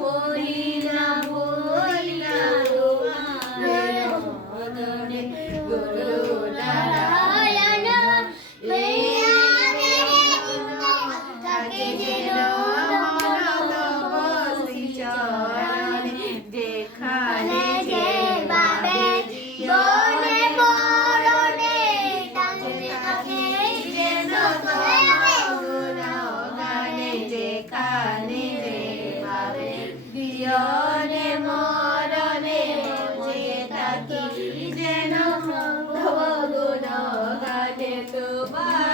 我 জীবনে মরণে যে থাকি যেন ভবগুণ গানে তোমার